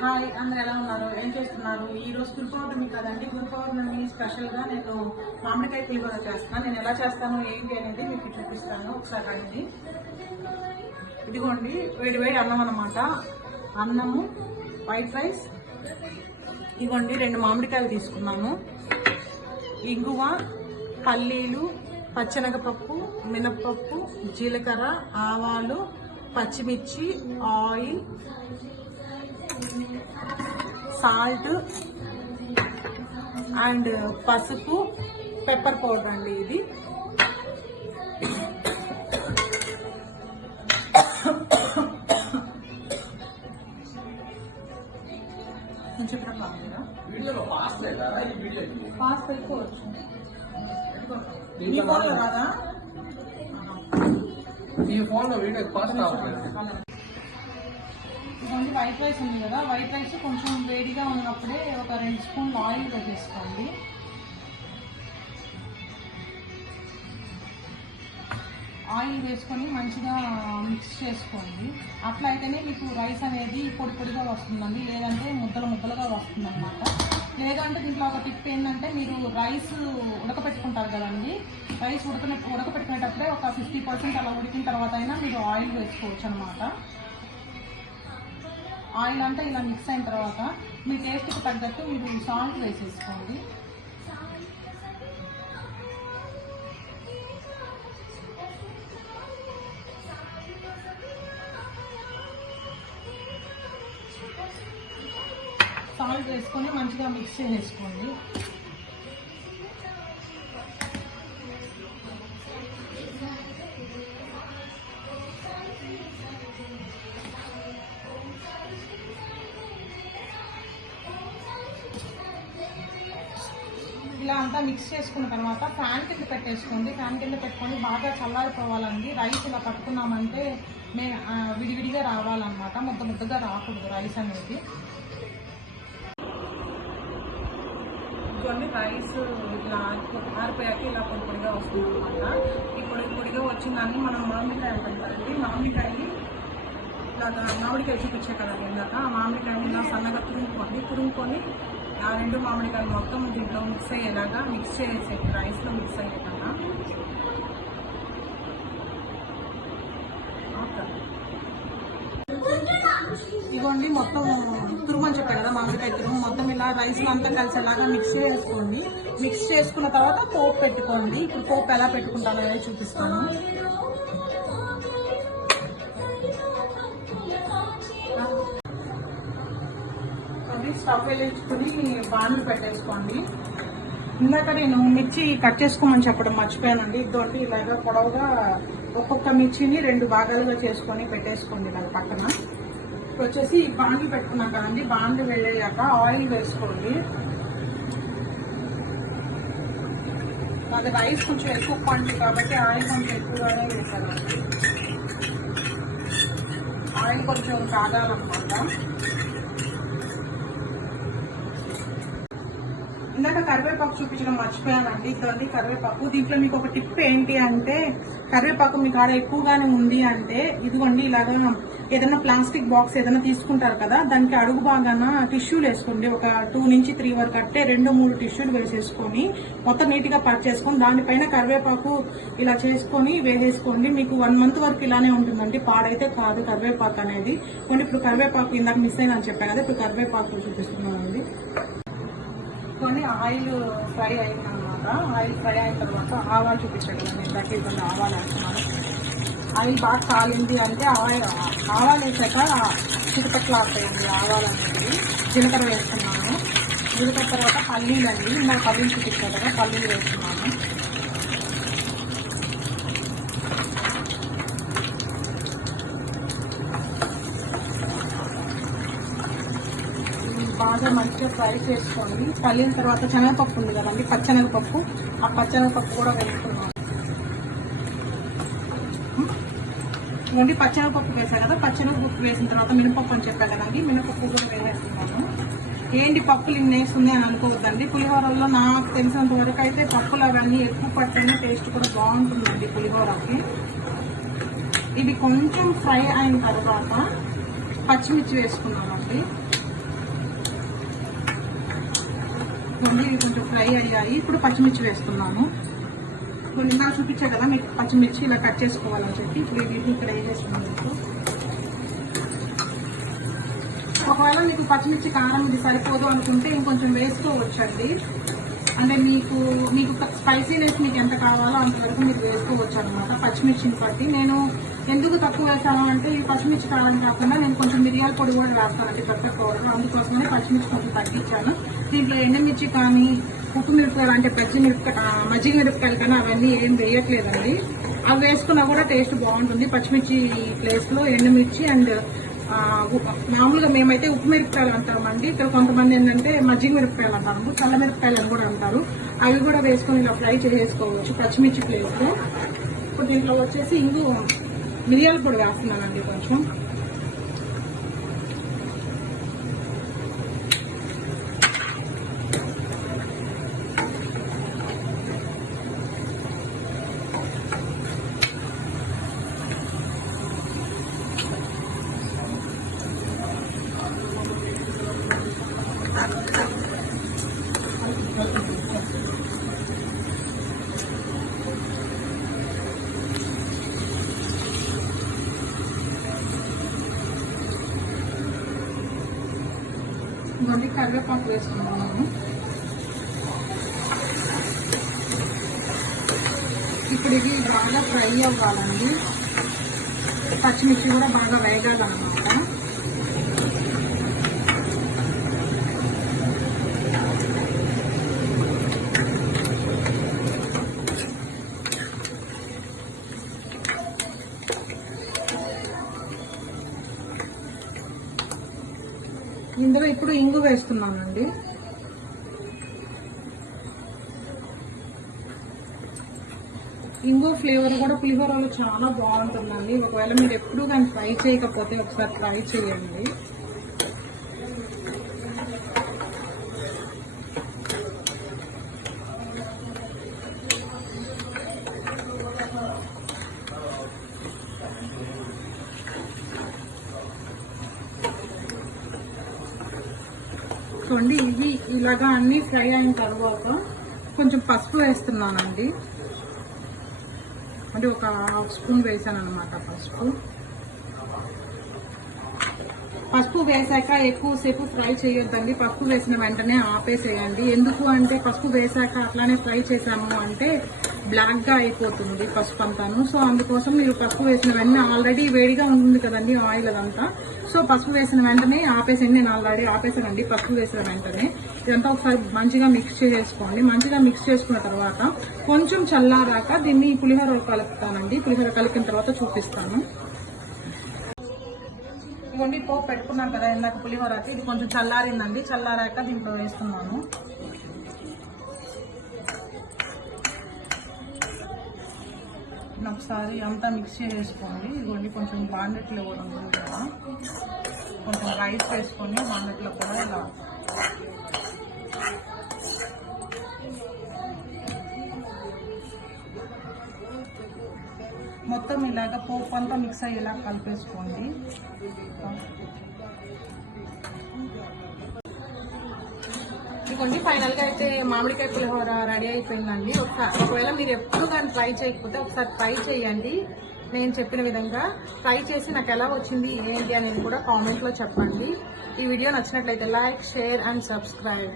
Hi అందరు ఎలా ఉన్నారు? ఏం చేస్తున్నారు? ఈ రోజు గురు పౌర్ణమి కదండి. గురు పౌర్ణమి స్పెషల్గా నేను మామిడికాయ పులిహోర చేస్తాను. నేను ఎలా చేస్తాను ఏంటి అనేది మీకు చూపిస్తాను. ఒకసారి రండి. ఇదిగోండి వేడి వేడి అన్నం అనమాట అన్నము వైట్ రైస్. ఇదిగోండి రెండు మామిడికాయలు తీసుకున్నాను. ఇంగువ పల్లీలు పచ్చనగపప్పు మినప్పప్పు జీలకర్ర ఆవాలు పచ్చిమిర్చి ఆయిల్ సాల్ట్ అండ్ పసుపు పెప్పర్ పౌడర్ అండి ఇది. కొంచెం ఫాస్ట్ ఈ ఫోన్లో రాదా? వీడియో ఫాస్ట్ అవ్వట్లేదు వైట్ రైస్ ఉంది కదా వైట్ రైస్ కొంచెం వేడిగా ఉన్నప్పుడే ఒక రెండు స్పూన్లు ఆయిల్ వేసేసుకోండి. ఆయిల్ వేసుకొని మంచిగా మిక్స్ చేసుకోండి. అట్లా అయితేనే మీకు రైస్ అనేది పొడి పొడిగా వస్తుందండి లేదంటే ముద్దలు ముద్దలుగా వస్తుంది అనమాట లేదంటే దీంట్లో ఒక టిప్ ఏంటంటే మీరు రైస్ ఉడకపెట్టుకుంటారు కదండి రైస్ ఉడకనే ఉడకపెట్టుకునేటప్పుడే ఒక ఫిఫ్టీ పర్సెంట్ అలా ఉడికిన తర్వాత అయినా మీరు ఆయిల్ వేసుకోవచ్చు అనమాట ఆయిల్ అంతా ఇలా మిక్స్ అయిన తర్వాత మీ టేస్ట్కి తగ్గట్టు మీరు సాల్ట్ వేసేసుకోండి. సాల్ట్ వేసుకొని మంచిగా మిక్స్ చేసేసుకోండి. ఇలా అంతా మిక్స్ చేసుకున్న తర్వాత ఫ్యాన్ కింద పెట్టేసుకోండి. ఫ్యాన్ కింద పెట్టుకొని బాగా చల్లారిపోవాలండి. రైస్ ఇలా పట్టుకున్నామంటే మే విడివిడిగా రావాలన్నమాట. ముద్ద ముద్దగా రాకూడదు రైస్ అనేది. కొన్ని రైస్ ఇట్లా ఆరిపోయాక ఇలా పొడి పొడిగా వస్తుంది అనమాట ఈ పొడి పొడిగా వచ్చిందాన్ని మనం మామిడికాయ అంటాం మామిడికాయని మామిడికాయ ఇలాగా మామిడికాయ చూపించే కదండి ఇందాక. ఆ మామిడికాయని ఇలా సన్నగా తురుముకోండి. తురుముకొని ఆ రెండు మామిడికాయలు మొత్తం దీంట్లో మిక్స్ అయ్యేలాగా మిక్స్ చేసే రైస్లో మిక్స్ అయ్యేలాగా. ఇవ్వండి ఇదిగోండి మొత్తం తురుము అని చెప్పారు కదా మామిడికాయ తురుము. మొత్తం ఇలా రైస్ అంతా కలిసేలాగా మిక్స్ చేసుకోండి మిక్స్ చేసుకున్న తర్వాత పోపు పెట్టుకోండి. ఇప్పుడు పోపు ఎలా పెట్టుకుంటానో అనేది చూపిస్తాను. అది స్టవ్ వెలిగించుకుని బాణలు పెట్టేసుకోండి. ఇందాక నేను మిర్చి కట్ చేసుకోమని చెప్పడం మర్చిపోయానండి. ఇదోటి ఇలాగా పొడవుగా ఒక్కొక్క మిర్చిని రెండు భాగాలుగా చేసుకొని పెట్టేసుకోండి ఇలాగ పక్కన. వచ్చేసి బాండ్లు పెట్టుకున్నాం కదండి బాండ్లు వెళ్ళాక ఆయిల్ వేసుకోండి. మాది రైస్ కొంచెం ఎక్కువ క్వాంటిటీ కాబట్టి ఆయిల్ కొంచెం ఎక్కువగానే వేసానండి. ఆయిల్ కొంచెం కాగాలన్నమాట ఇందాక కరివేపాకు చూపించడం మర్చిపోయానండి. ఇదండి కరివేపాకు. దీంట్లో మీకు ఒక టిప్ ఏంటి అంటే కరివేపాకు మీకు ఆడ ఎక్కువగానే ఉంది అంటే ఇదిగోండి ఇలాగా ఏదైనా ప్లాస్టిక్ బాక్స్ ఏదైనా తీసుకుంటారు కదా దానికి అడుగు బాగాన టిష్యూలు వేసుకోండి. ఒక టూ నుంచి త్రీ వరకు అంటే రెండు మూడు టిష్యూలు వేసేసుకొని మొత్తం నీట్గా చేసుకొని దానిపైన కరివేపాకు ఇలా చేసుకొని వేసేసుకోండి. మీకు వన్ మంత్ వరకు ఇలానే ఉంటుందండి. పాడైతే కాదు కరివేపాకు అనేది. కొన్ని ఇప్పుడు కరివేపాకు ఇందాక మిస్ అయినా అని చెప్పాను కదా ఇప్పుడు కరివేపాకు చూపిస్తున్నానండి. ఆయిల్ ఫ్రై అయిందనమాట ఆయిల్ ఫ్రై అయిన తర్వాత ఆవాలు చూపించాడు. కదా ఇందాక ఇవన్నీ ఆవాలు వేస్తున్నాను. ఆయిల్ బాగా కాలింది అంటే ఆయిల్ ఆవాలు వేసాక చిరుపట్ల ఆడతాయండి ఆవాలు అనేది జీలకర్ర వేస్తున్నాను. జీలకర్ర తర్వాత పల్లీలు అండి. ఇందాక పల్లీలు చూపించాడు కదా పల్లీలు వేస్తున్నాను. బాగా మంచిగా ఫ్రై చేసుకోండి. పల్లీల తర్వాత శనగపప్పు ఉంది కదండి పచ్చనగపప్పు. ఆ పచ్చనగపప్పు కూడా వేసుకున్నాం ఇవ్వండి పచ్చనగపప్పు వేసాను కదా పచ్చనగపప్పు వేసిన తర్వాత మినపప్పు అని చెప్పాను కదండి మినపప్పు కూడా వేసేస్తున్నాను ఏంటి పప్పులు ఇన్ని వేస్తుంది అని అనుకోవద్దండి. పులిహోరలో నాకు తెలిసినంత వరకు అయితే పప్పులు అవన్నీ ఎక్కువ పడితేనే టేస్ట్ కూడా బాగుంటుందండి పులిహోరకి. ఇవి కొంచెం ఫ్రై అయిన తర్వాత పచ్చిమిర్చి వేసుకున్నామండి కొన్ని కొంచెం ఫ్రై అయ్యాయి. ఇప్పుడు పచ్చిమిర్చి వేస్తున్నాను. కొన్ని ఇందాక చూపించా కదా మీకు పచ్చిమిర్చి ఇలా కట్ చేసుకోవాలని చెప్పి. ఇప్పుడు వీటిని ఇక్కడ వేసేస్తున్నాను మీకు. ఒకవేళ మీకు పచ్చిమిర్చి కారం ఇది సరిపోదు అనుకుంటే ఇంకొంచెం వేసుకోవచ్చండి అంటే మీకు మీకు స్పైసీనెస్ మీకు ఎంత కావాలో అంతవరకు మీరు వేసుకోవచ్చు అనమాట పచ్చిమిర్చిని బట్టి. నేను ఎందుకు తక్కువ వేసాను అంటే ఈ పచ్చిమిర్చి కారం కాకుండా నేను కొంచెం మిరియాల పొడి కూడా వేస్తానండి పెద్ద పౌడర్. అందుకోసమనే పచ్చిమిర్చి కొంచెం తగ్గించాను. దీంట్లో ఎండుమిర్చి కానీ ఉప్పు మిరపకాయలు అంటే పచ్చి మిరపకాయ మజ్జిగ మిరపకాయలు కానీ అవన్నీ ఏం వేయట్లేదండి. అవి వేసుకున్నా కూడా టేస్ట్ బాగుంటుంది. పచ్చిమిర్చి ప్లేస్లో ఎండుమిర్చి అండ్ మామూలుగా మేమైతే ఉప్పు మిరపకాయలు అంటామండి. ఇక్కడ కొంతమంది ఏంటంటే మజ్జిగ మిరపకాయలు అంటారు చల్ల మిరపకాయలు అని కూడా అంటారు. అవి కూడా వేసుకొని ఇలా ఫ్రై చేసుకోవచ్చు పచ్చిమిర్చి ప్లేస్ ఇప్పుడు దీంట్లో వచ్చేసి ఇంగు మిరియాల పొడి వేస్తున్నానండి కొంచెం Thank you. ఇవన్నీ కరివేపాకు వేసుకున్నాను ఇప్పుడు ఇది బాగా ఫ్రై అవ్వాలండి. పచ్చిమిర్చి కూడా బాగా వేగాలన్నమాట. ఇందులో ఇప్పుడు ఇంగు వేస్తున్నానండి ఇంగు ఫ్లేవర్ కూడా పులిహోరలో చాలా బాగుంటుందండి. ఒకవేళ మీరు ఎప్పుడు కానీ ట్రై చేయకపోతే ఒకసారి ట్రై చేయండి. చూడండి ఇవి ఇలాగా అన్ని ఫ్రై అయిన తర్వాత కొంచెం పసుపు వేస్తున్నానండి. అంటే ఒక హాఫ్ స్పూన్ వేసాను అనమాట పసుపు. పసుపు వేసాక ఎక్కువసేపు ఫ్రై చేయొద్దండి. పసుపు వేసిన వెంటనే ఆపేసేయండి. ఎందుకు అంటే పసుపు వేసాక అట్లానే ఫ్రై చేసాము అంటే బ్లాక్గా అయిపోతుంది పసుపు అంతాను. సో అందుకోసం మీరు పసుపు వేసిన వెంటనే ఆల్రెడీ వేడిగా ఉంటుంది కదండి ఆయిల్ అదంతా. సో పసుపు వేసిన వెంటనే ఆపేసండి నేను ఆల్రెడీ ఆపేసానండి పసుపు వేసిన వెంటనే ఇదంతా ఒకసారి మంచిగా మిక్స్ చేసుకోండి. మంచిగా మిక్స్ చేసుకున్న తర్వాత కొంచెం చల్లారాక దీన్ని పులిహోర కలుపుతానండి. పులిహోర కలిపిన తర్వాత చూపిస్తాను. ఇవ్వండి పోపు పెట్టుకున్నాం కదా ఇందాక పులిహోరకి. ఇది కొంచెం చల్లారిందండి. చల్లారాక దీంట్లో వేస్తున్నాను. ఒకసారి అంతా మిక్స్ చేసుకోండి ఇదిగోండి కొంచెం బాండెట్లో కూడా ఉంటుంది కదా. కొంచెం రైస్ వేసుకొని బాండెట్లో కూడా ఇలా మొత్తం ఇలాగ పోపు అంతా మిక్స్ అయ్యేలా కలిపేసుకోండి. ఇదిగోండి ఫైనల్గా అయితే మామిడికాయ పులిహోర రెడీ అయిపోయిందండి. ఒకసారి ఒకవేళ మీరు ఎప్పుడు దాన్ని ట్రై చేయకపోతే ఒకసారి ట్రై చేయండి. నేను చెప్పిన విధంగా ట్రై చేసి నాకు ఎలా వచ్చింది ఏంటి అనేది కూడా కామెంట్లో చెప్పండి. ఈ వీడియో నచ్చినట్లయితే లైక్ షేర్ అండ్ సబ్స్క్రైబ్